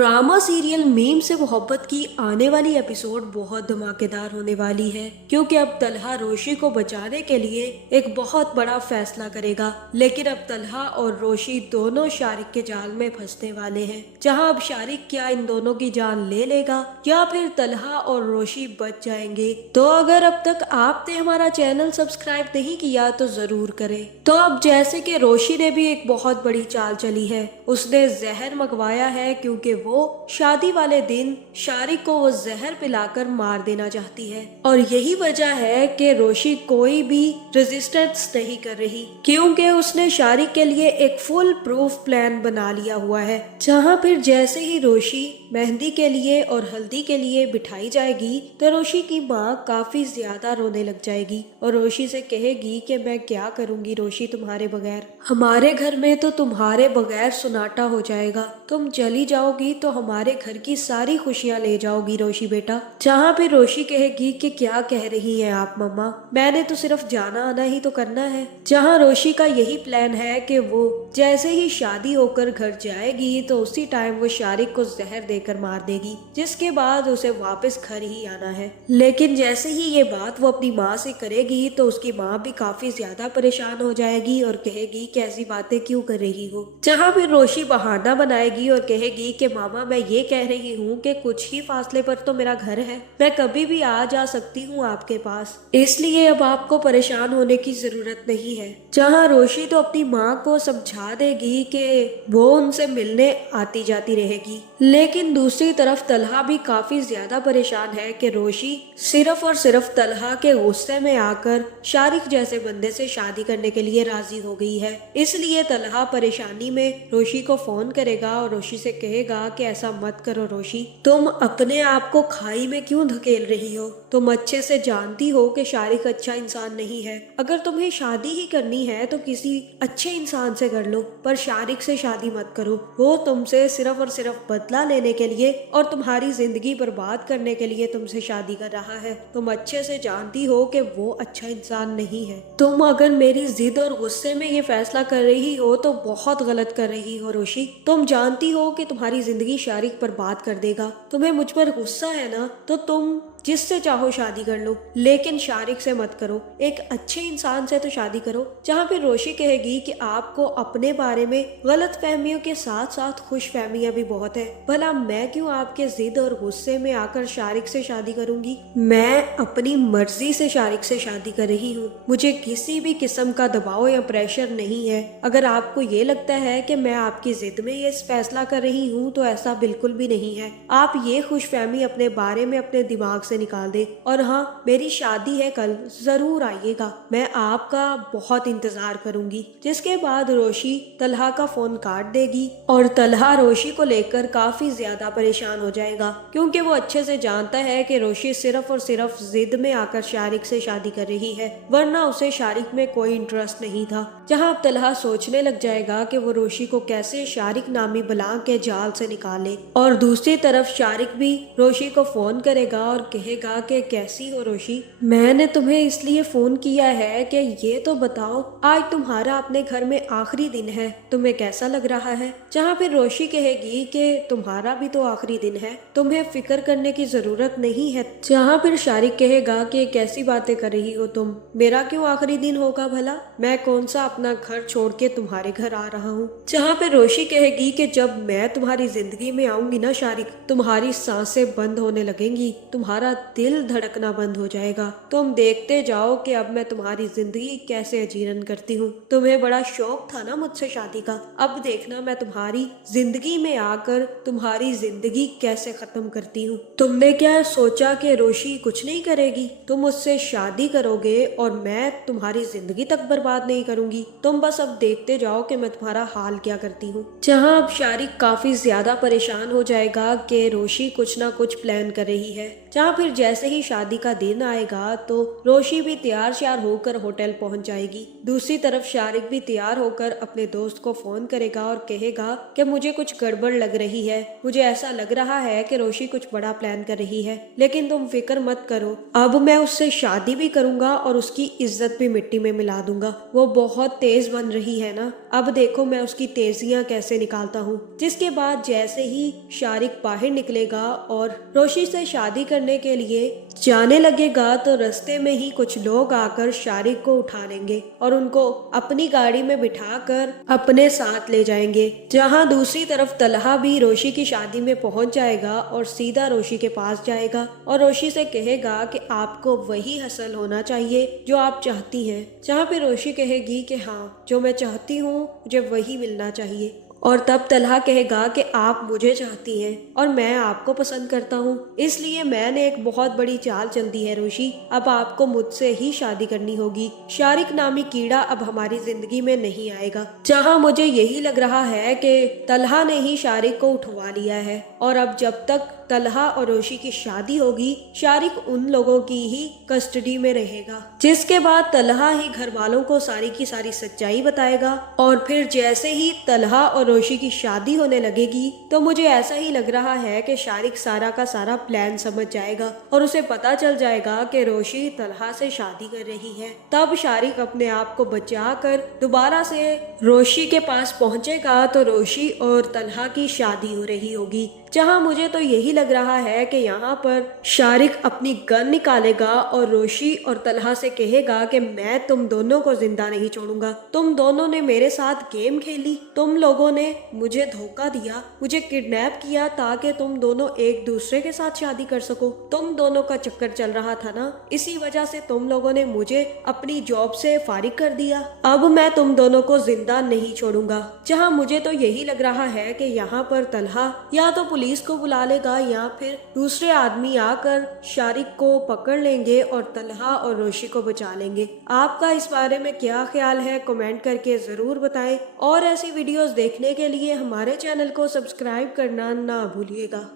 Drama serial meme से मोहब्बत की आने वाली एपिसोड बहुत धमाकेदार होने वाली है, क्योंकि अब तलहा रोशी को बचाने के लिए एक बहुत बड़ा फैसला करेगा। लेकिन अब तलहा और रोशी दोनों शारिक के जाल में फंसने वाले हैं, जहां अब शारिक क्या इन दोनों की जान ले लेगा या फिर तलहा और रोशी बच जाएंगे। तो अगर अब तक आपने हमारा चैनल सब्सक्राइब नहीं किया तो जरूर करें। तो अब जैसे कि रोशी ने भी एक बहुत बड़ी चाल चली है, उसने जहर मंगवाया है, क्योंकि वो शादी वाले दिन शारिक को वो जहर पिलाकर मार देना चाहती है। और यही वजह है कि रोशी कोई भी रेजिस्टेंस नहीं कर रही, क्योंकि उसने शारिक के लिए एक फुल प्रूफ प्लान बना लिया हुआ है। जहाँ फिर जैसे ही रोशी मेहंदी के लिए और हल्दी के लिए बिठाई जाएगी तो रोशी की माँ काफी ज्यादा रोने लग जाएगी और रोशी से कहेगी कि मैं क्या करूंगी रोशी तुम्हारे बगैर, हमारे घर में तो तुम्हारे बगैर सुनाटा हो जाएगा, तुम चली जाओगी तो हमारे घर की सारी खुशियाँ ले जाओगी रोशी बेटा। जहाँ पे रोशी कहेगी कि क्या कह रही हैं आप मम्मा, मैंने तो सिर्फ जाना आना ही तो करना है। जहाँ रोशी का यही प्लान है कि वो जैसे ही शादी होकर घर जाएगी तो उसी टाइम वो शारिक को जहर देकर मार देगी, जिसके बाद उसे वापस घर ही आना है। लेकिन जैसे ही ये बात वो अपनी माँ से करेगी तो उसकी माँ भी काफी ज्यादा परेशान हो जाएगी और कहेगी कि ऐसी बातें क्यों कर रही हो। जहाँ फिर रोशी बहाना बनाएगी और कहेगी कि मामा मैं ये कह रही हूँ कि कुछ ही फासले पर तो मेरा घर है, मैं कभी भी आ जा सकती हूँ आपके पास, इसलिए अब आपको परेशान होने की जरूरत नहीं है। जहाँ रोशी तो अपनी माँ को समझा देगी कि वो उनसे मिलने आती जाती रहेगी, लेकिन दूसरी तरफ तलहा भी काफी ज्यादा परेशान है कि रोशी सिर्फ और सिर्फ तलहा के गुस्से में आकर शारिक जैसे बंदे से शादी करने के लिए राजी हो गई है। इसलिए तलहा परेशानी में रोशी को फोन करेगा और रोशी से कहेगा कि ऐसा मत करो रोशी, तुम अपने आप को खाई में क्यों धकेल रही हो, तुम अच्छे से जानती हो कि शारिक अच्छा इंसान नहीं है, अगर तुम्हें शादी ही करनी है तो किसी अच्छे इंसान से कर लो, पर शारिक से शादी मत करो, वो तुमसे सिर्फ और सिर्फ बदला लेने के लिए और तुम्हारी जिंदगी बर्बाद करने के लिए तुमसे शादी कर रहा है। तुम अच्छे से जानती हो कि वो अच्छा इंसान नहीं है। तुम अगर मेरी जिद और गुस्से में ये फैसला कर रही हो तो बहुत गलत कर रही हो रोशी, तुम जानती हो कि तुम्हारी जिंदगी शारिक बर्बाद कर देगा। तुम्हें मुझ पर गुस्सा है ना, तो तुम जिससे चाहो शादी कर लो, लेकिन शारिक से मत करो, एक अच्छे इंसान से तो शादी करो। जहाँ पे रोशी कहेगी कि आपको अपने बारे में गलत फहमियों के साथ साथ खुश फहमियाँ भी बहुत है, भला मैं क्यों आपके जिद और गुस्से में आकर शारिक से शादी करूंगी, मैं अपनी मर्जी से शारिक से शादी कर रही हूँ, मुझे किसी भी किस्म का दबाव या प्रेशर नहीं है। अगर आपको ये लगता है कि मैं आपकी जिद में ये फैसला कर रही हूँ तो ऐसा बिल्कुल भी नहीं है। आप ये खुशफहमी अपने बारे में अपने दिमाग से निकाल दे। और हाँ, मेरी शादी है कल, जरूर आइएगा, मैं आपका बहुत इंतजार करूंगी। जिसके बाद रोशी तलहा का फोन काट देगी और तलहा रोशी को लेकर काफी ज्यादा परेशान हो जाएगा, क्योंकि वो अच्छे से जानता है कि रोशी सिर्फ और सिर्फ जिद में आकर शारिक से शादी कर रही है, वरना उसे शारिक में कोई इंटरेस्ट नहीं था। जहाँ अब तलहा सोचने लग जाएगा कि वो रोशी को कैसे शारिक नामी बला के जाल से निकाले। और दूसरी तरफ शारिक भी रोशी को फोन करेगा और कहेगा कि कैसी हो रोशी, मैंने तुम्हें इसलिए फोन किया है कि ये तो बताओ आज तुम्हारा अपने घर में आखिरी दिन है, तुम्हें कैसा लग रहा है। जहाँ फिर रोशी कहेगी कि तुम्हारा भी तो आखिरी दिन है, तुम्हें फिक्र करने की जरूरत नहीं है। जहाँ फिर शारिक कहेगा कि कैसी बातें कर रही हो तुम, मेरा क्यों आखिरी दिन होगा भला, मैं कौन सा अपना घर छोड़ के तुम्हारे घर आ रहा हूँ। जहाँ पे रोशी कहेगी कि जब मैं तुम्हारी जिंदगी में आऊंगी ना शारिक, तुम्हारी सांसें बंद होने लगेंगी, तुम्हारा दिल धड़कना बंद हो जाएगा, तुम देखते जाओ कि अब मैं तुम्हारी जिंदगी कैसे अजीरन करती हूँ। तुम्हें बड़ा शौक था ना मुझसे शादी का, अब देखना मैं तुम्हारी जिंदगी में आकर तुम्हारी जिंदगी कैसे खत्म करती हूँ। तुमने क्या सोचा कि रोशी कुछ नहीं करेगी, तुम उससे शादी करोगे और मैं तुम्हारी जिंदगी तक बर्बाद नहीं करूंगी, तुम बस अब देखते जाओ कि मैं तुम्हारा हाल क्या करती हूँ। जहाँ अब शारिक काफी ज्यादा परेशान हो जाएगा कि रोशी कुछ ना कुछ प्लान कर रही है। जहाँ फिर जैसे ही शादी का दिन आएगा तो रोशी भी तैयार श्यार होकर होटल पहुंच जाएगी। दूसरी तरफ शारिक भी तैयार होकर अपने दोस्त को फोन करेगा और कहेगा कि मुझे कुछ गड़बड़ लग रही है, मुझे ऐसा लग रहा है कि रोशी कुछ बड़ा प्लान कर रही है, लेकिन तुम फिक्र मत करो, अब मैं उससे शादी भी करूंगा और उसकी इज्जत भी मिट्टी में मिला दूंगा। वो बहुत तेज बन रही है ना, अब देखो मैं उसकी तेजी रस्सियां कैसे निकालता हूँ। जिसके बाद जैसे ही शारिक बाहर निकलेगा और रोशी से शादी करने के लिए जाने लगेगा तो रास्ते में ही कुछ लोग आकर शारिक को उठा लेंगे और उनको अपनी गाड़ी में बिठाकर अपने साथ ले जाएंगे। जहां दूसरी तरफ तलहा भी रोशी की शादी में पहुंच जाएगा और सीधा रोशी के पास जाएगा और रोशी से कहेगा कि आपको वही हासिल होना चाहिए जो आप चाहती हैं। जहां पे रोशी कहेगी कि हाँ, जो मैं चाहती हूँ मुझे वही मिलना चाहिए। और तब तलहा कहेगा कि आप मुझे चाहती हैं और मैं आपको पसंद करता हूँ, इसलिए मैंने एक बहुत बड़ी चाल चल दी है रोशी, अब आपको मुझसे ही शादी करनी होगी। शारिक नामी कीड़ा अब हमारी जिंदगी में नहीं आएगा। जहाँ मुझे यही लग रहा है कि तलहा ने ही शारिक को उठवा लिया है और अब जब तक तलहा और रोशी की शादी होगी शारिक उन लोगों की ही कस्टडी में रहेगा। जिसके बाद तलहा ही घर वालों को सारी की सारी सच्चाई बताएगा और फिर जैसे ही तलहा और रोशी की शादी होने लगेगी तो मुझे ऐसा ही लग रहा है कि शारिक सारा का सारा प्लान समझ जाएगा और उसे पता चल जाएगा कि रोशी तलहा से शादी कर रही है। तब शारिक अपने आप को बचाकर दोबारा से रोशी के पास पहुंचेगा तो रोशी और तलहा की शादी हो रही होगी। जहां मुझे तो यही लग रहा है कि यहाँ पर शारिक अपनी गन निकालेगा और रोशी और तलहा से कहेगा कि मैं तुम दोनों को जिंदा नहीं छोड़ूंगा। तुम दोनों ने मेरे साथ गेम खेली, तुम लोगों ने मुझे धोखा दिया, मुझे किडनैप किया ताकि तुम दोनों एक दूसरे के साथ शादी कर सको। तुम दोनों का चक्कर चल रहा था ना, इसी वजह से तुम लोगों ने मुझे अपनी जॉब से फारिग कर दिया। अब मैं तुम दोनों को जिंदा नहीं छोड़ूंगा। जहाँ मुझे तो यही लग रहा है कि यहाँ पर तलहा या तो पुलिस को बुला लेगा या फिर दूसरे आदमी आकर शारिक को पकड़ लेंगे और तलहा और रोशी को बचा लेंगे। आपका इस बारे में क्या ख्याल है कमेंट करके जरूर बताएं और ऐसी वीडियोस देखने के लिए हमारे चैनल को सब्सक्राइब करना ना भूलिएगा।